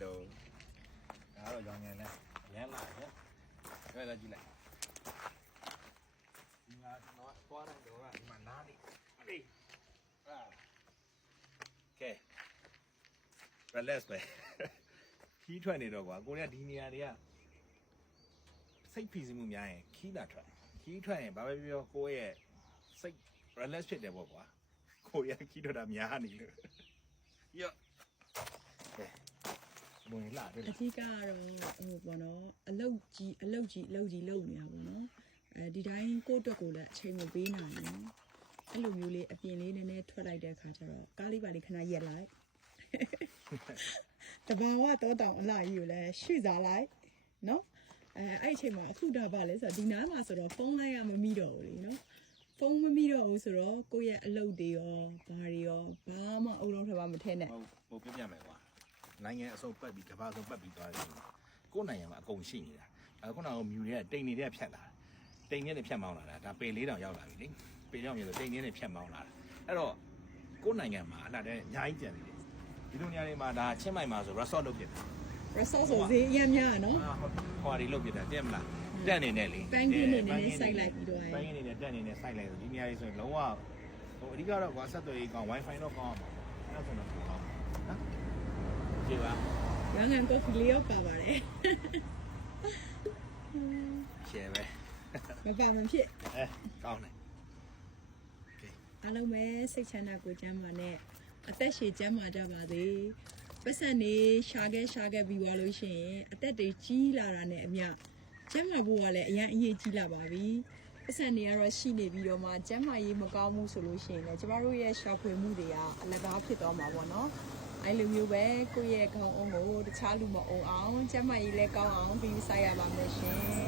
hello ဒါတော့ကြောင်ငယ်လဲရမ်းလာတယ်ဘယ်လာကြည့်လိုက်ဒီမှာတော့သွားတယ်တော့ဒီမှာနားနေအေးအာကဲ relax ပဲခီးထွက်နေတော့ကွာကိုရီးယားဒီနေရာတွေကစိတ်ဖိစီးမှုများရင်ခီးလာထွက်ခီးထွက်ရင်ဘာပဲပြောကိုယ့်ရဲ့စိတ် relax ဖြစ်တယ်ပေါ့ကွာကိုရီးယားခီးထွက်တာများနေလို့ယော့ကဲ ဘုံလာတယ်အဓိကကတော့ဟိုပေါ့နော်အလုတ်ကြီးအလုတ်ကြီးအလုတ်ကြီးလုံနေတာပေါ့နော်အဲဒီတိုင်းကိုယ့်အတွက်ကိုလည်းအချိန်မပေးနိုင်ဘူးအဲ့လိုမျိုးလေးအပြင်လေးနည်းနည်းထွက်လိုက်တဲ့အခါကျတော့ကားလေးပါလေးခဏရက်လိုက်တဘာဝတော့တောင်အလားကြီးကိုလည်းရှုစားလိုက်နော်အဲအဲ့အချိန်မှာအခုတော့ဗာလဲဆိုတော့ဒီနားမှာဆိုတော့ဖုန်းလိုင်းကမမိတော့ဘူးလေနော်ဖုန်းမမိတော့ဘူးဆိုတော့ကိုယ့်ရဲ့အလုပ်တွေရောဘာတွေရောဘာမှအုံလုံးထပ်မထဲနဲ့ဟိုဟိုပြပြမယ်ကွာ နိုင်ငံအစုံပတ်ပြီးကမ္ဘာအစုံပတ်ပြီးသွားတယ်ကိုယ်နိုင်ငံမှာအကုန်ရှိနေတာအဲခုနကမြူတွေကတိမ်နေတဲ့ဖြတ်လာတိမ်နေတဲ့ဖြတ်မောင်းလာတာဒါပေလေးတောင်ရောက်လာပြီလေပေတောင်မြေဆိုတိမ်နေတဲ့ဖြတ်မောင်းလာတာအဲ့တော့ကိုယ်နိုင်ငံမှာအလှတဲ့အများကြီးကြံနေတယ်ဒီလိုနေရာတွေမှာဒါချင်းမိုင်မှာဆို resort လုပ်ပြတယ် resort ဆိုဈေးအများများနော်ဟိုဟာတွေလုပ်ပြတယ်တဲ့မလားတက်နေနဲ့လေပန်းကင်းနေနဲ့စိုက်လိုက်ပြီးတော့ပန်းကင်းနေနဲ့တက်နေနဲ့စိုက်လိုက်ဆိုဒီနေရာကြီးဆိုရင်လုံးဝဟိုအဓိကတော့ကွာဆက်သွယ်ရေးကောင်း wifi တော့ကောင်းအောင်ပါအဲ့ဒါဆိုတော့ကောင်းနော် ကြည့်ပါရန်ကန်ကော်ဖီလေးရောပါပါတယ်ရှယ်ပဲမပါမဖြစ်အဲကောင်းတယ်အားလုံးပဲစိတ်ချမ်းသာကိုယ်ချမ်းသာနဲ့အသက်ရှည်ချမ်းသာကြပါစေပတ်စံနေရှာခဲ့ရှာခဲ့ပြီးသွားလို့ရှိရင်အသက်တွေကြီးလာတာနဲ့အမျှကျမ်းမာဖို့ကလည်းအရင်အရေးကြီးလာပါပြီပတ်စံတွေကတော့ရှိနေပြီးတော့မှကျမ်းမာရေးမကောင်းမှုဆိုလို့ရှိရင်လည်းကျမတို့ရဲ့ရှာဖွေမှုတွေကအလကားဖြစ်သွားမှာပေါ့နော် အဲလိုမျိုးပဲကိုယ့်ရဲ့ခေါင်းအုံးကိုတခြားလူမအုံအောင်ကျမ်းမာရေးလည်းကောင်းအောင်ပြီးဆိုင်ရပါမယ်ရှင်